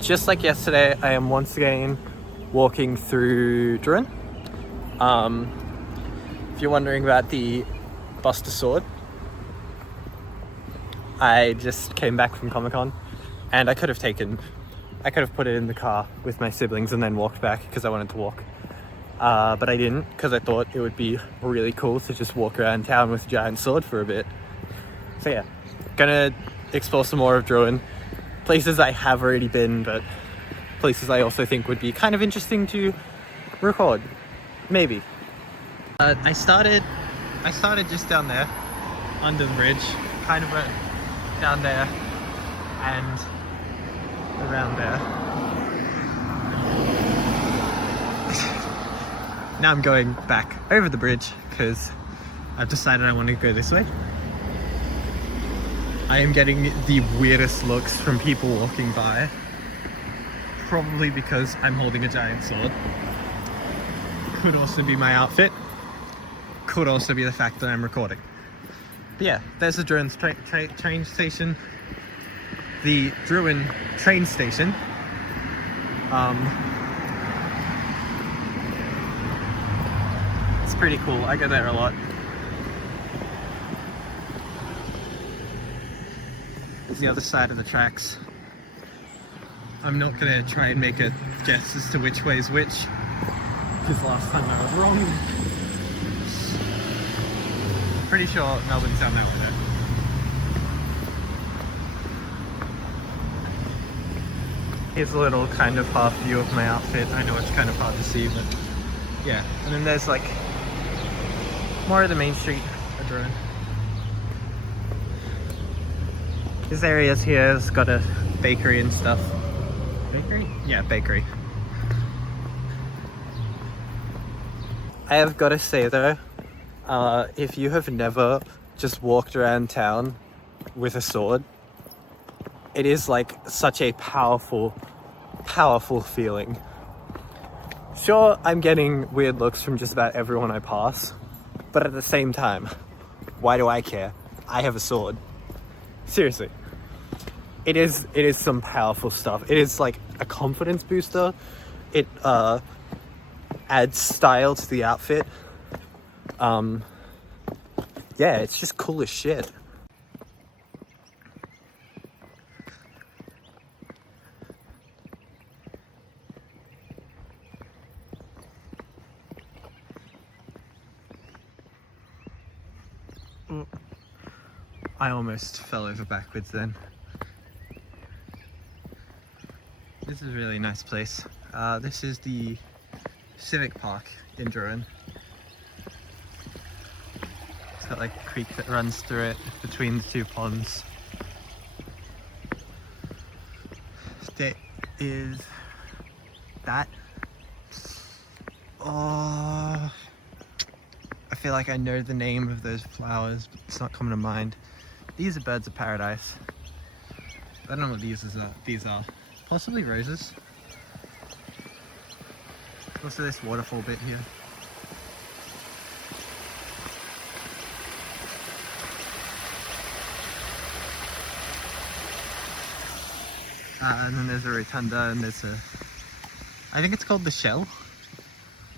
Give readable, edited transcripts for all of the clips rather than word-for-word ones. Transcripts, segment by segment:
Just like yesterday, I am once again walking through Drouin. If you're wondering about the Buster Sword, I just came back from Comic-Con and I could have put it in the car with my siblings and then walked back because I wanted to walk. But I didn't, because I thought it would be really cool to just walk around town with a giant sword for a bit. So yeah, gonna explore some more of Drouin. Places I have already been, but places I also think would be kind of interesting to record. Maybe. I started just down there, under the bridge, kind of went down there and around there. Now I'm going back over the bridge because I've decided I want to go this way. I am getting the weirdest looks from people walking by, probably because I'm holding a giant sword. Could also be my outfit, could also be the fact that I'm recording. But yeah, there's the Drouin train station, the Drouin train station. It's pretty cool, I go there a lot. The other side of the tracks. I'm not gonna try and make a guess as to which way is which, because last time I was wrong. Pretty sure Melbourne's down that way there. Here's a little kind of half view of my outfit. I know it's kind of hard to see, but yeah. And then there's like more of the main street of Drouin. This area's here has got a bakery and stuff. Bakery? Yeah, bakery. I have got to say though, if you have never just walked around town with a sword, it is like such a powerful feeling. Sure, I'm getting weird looks from just about everyone I pass, but at the same time, why do I care? I have a sword. Seriously. It is some powerful stuff. It is like a confidence booster. It adds style to the outfit. Yeah, it's just cool as shit. I almost fell over backwards then. This is a really nice place. This is the Civic Park in Drouin. It's got like a creek that runs through it between the two ponds. There is that. Oh, I feel like I know the name of those flowers, but it's not coming to mind. These are birds of paradise. I don't know what these are. Possibly roses. Also this waterfall bit here. And then there's a rotunda and there's a... I think it's called the Shell.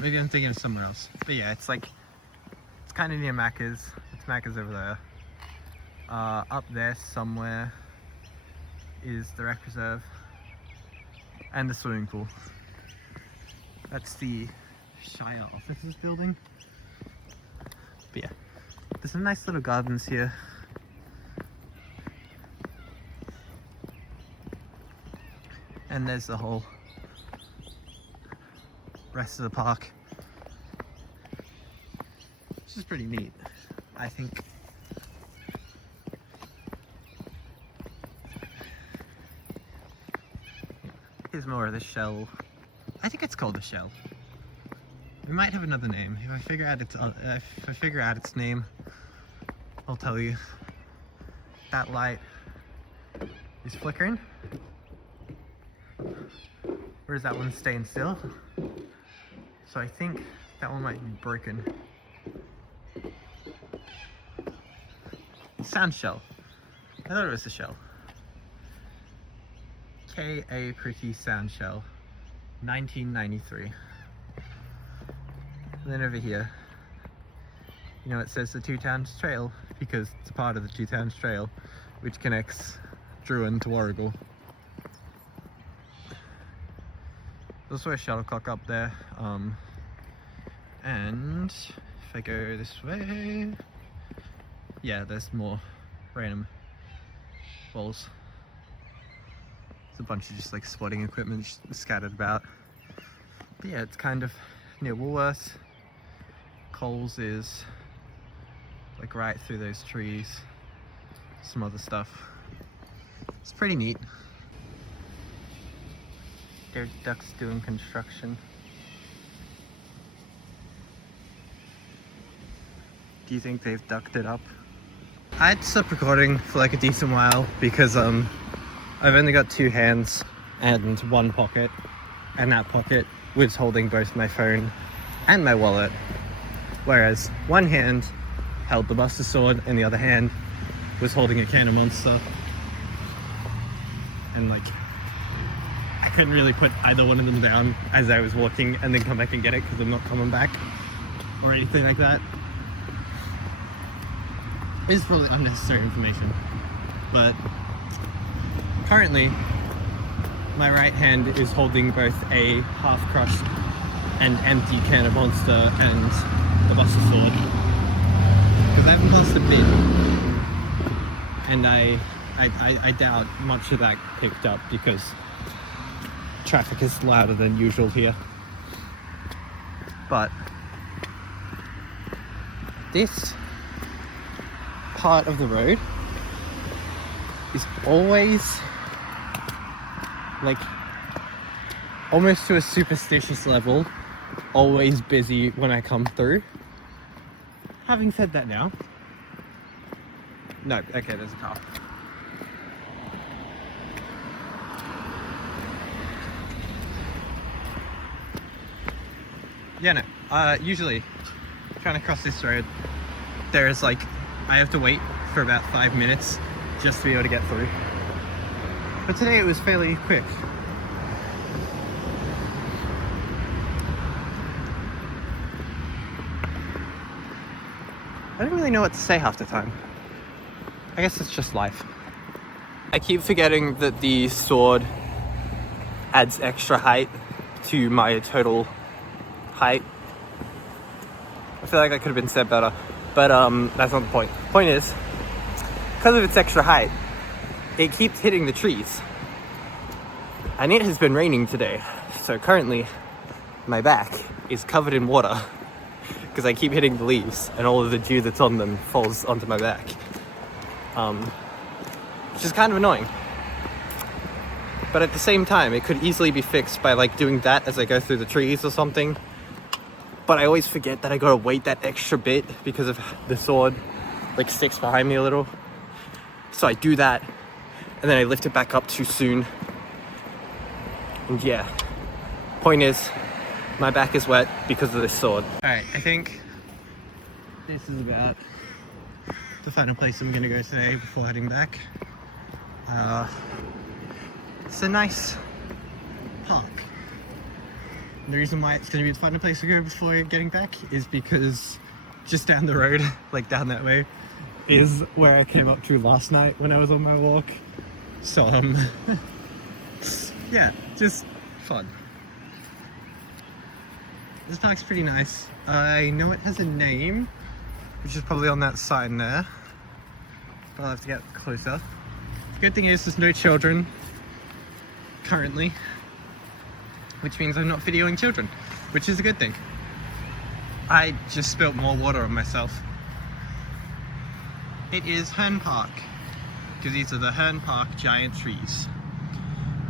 Maybe I'm thinking of somewhere else. But yeah, it's like... It's kind of near Macca's. It's Macca's over there. Up there somewhere is the rec reserve. And the swimming pool. That's the shire offices building. But yeah, there's some nice little gardens here. And there's the whole rest of the park. Which is pretty neat, I think. Here's more of the Shell. I think it's called the Shell. It might have another name. If I figure out its name, I'll tell you. That light is flickering. Or is that one staying still? So I think that one might be broken. Sand shell. I thought it was a shell. aka Pretty Sound Shell, 1993. And then over here, you know, it says the Two Towns Trail because it's part of the Two Towns Trail, which connects Drouin to Warragul. There's also a shuttlecock up there, and if I go this way, yeah, there's more random balls. There's a bunch of just like spotting equipment scattered about. But yeah, it's kind of near Woolworths. Coles is like right through those trees. Some other stuff. It's pretty neat. There's ducks doing construction. Do you think they've ducked it up? I'd stopped recording for like a decent while because I've only got two hands and one pocket, and that pocket was holding both my phone and my wallet, whereas one hand held the Buster Sword and the other hand was holding a can of Monster. And like, I couldn't really put either one of them down as I was walking and then come back and get it because I'm not coming back or anything like that. It's probably unnecessary information, but currently my right hand is holding both a half-crushed and empty can of Monster and the Buster Sword because I haven't lost a bit, and I doubt much of that picked up because traffic is louder than usual here. But this part of the road is always like almost to a superstitious level, always busy when I come through. Having said that now, no, okay, there's a car. Yeah, no, usually trying to cross this road, there's like, I have to wait for about 5 minutes just to be able to get through. But today it was fairly quick. I don't really know what to say half the time. I guess it's just life. I keep forgetting that the sword adds extra height to my total height. I feel like that could have been said better, but that's not the point. Point is, because of its extra height, it keeps hitting the trees. And it has been raining today, so currently my back is covered in water because I keep hitting the leaves and all of the dew that's on them falls onto my back. Which is kind of annoying. But at the same time, it could easily be fixed by like doing that as I go through the trees or something. But I always forget that I gotta wait that extra bit because of the sword like sticks behind me a little. So I do that and then I lift it back up too soon. And yeah, point is, my back is wet because of this sword. Alright, I think this is about the final place I'm gonna go today before heading back. It's a nice park. And the reason why it's gonna be the final place to go before getting back is because just down the road, like down that way, is where I came up to last night when I was on my walk. So yeah, just fun. This park's pretty nice. I know it has a name, which is probably on that sign there, but I'll have to get closer. The good thing is there's no children currently, which means I'm not videoing children, which is a good thing. I just spilt more water on myself. It is Herne Park, because these are the Herne Park giant trees.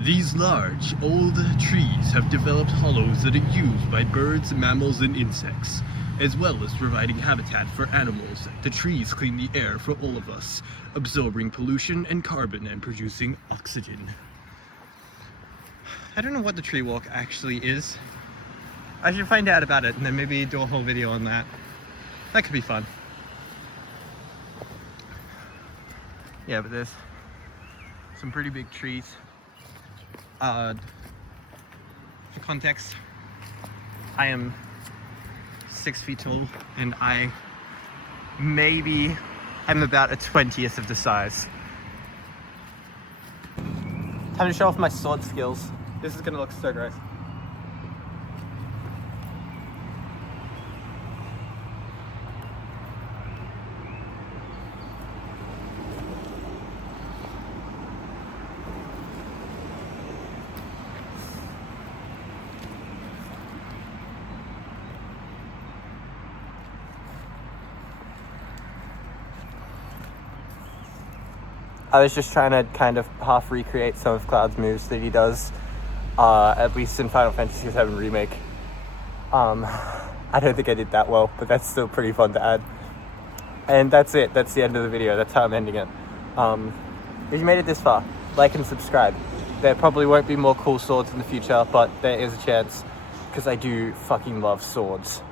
These large, old trees have developed hollows that are used by birds, mammals, and insects, as well as providing habitat for animals. The trees clean the air for all of us, absorbing pollution and carbon and producing oxygen. I don't know what the tree walk actually is. I should find out about it and then maybe do a whole video on that. That could be fun. Yeah, but there's some pretty big trees. For context, I am 6 feet tall, and I'm about a 20th of the size. Time to show off my sword skills. This is gonna look so gross. I was just trying to kind of half recreate some of Cloud's moves that he does, at least in Final Fantasy VII Remake. I don't think I did that well, but that's still pretty fun to add. And that's it. That's the end of the video. That's how I'm ending it. If you made it this far, like and subscribe. There probably won't be more cool swords in the future, but there is a chance, because I do fucking love swords.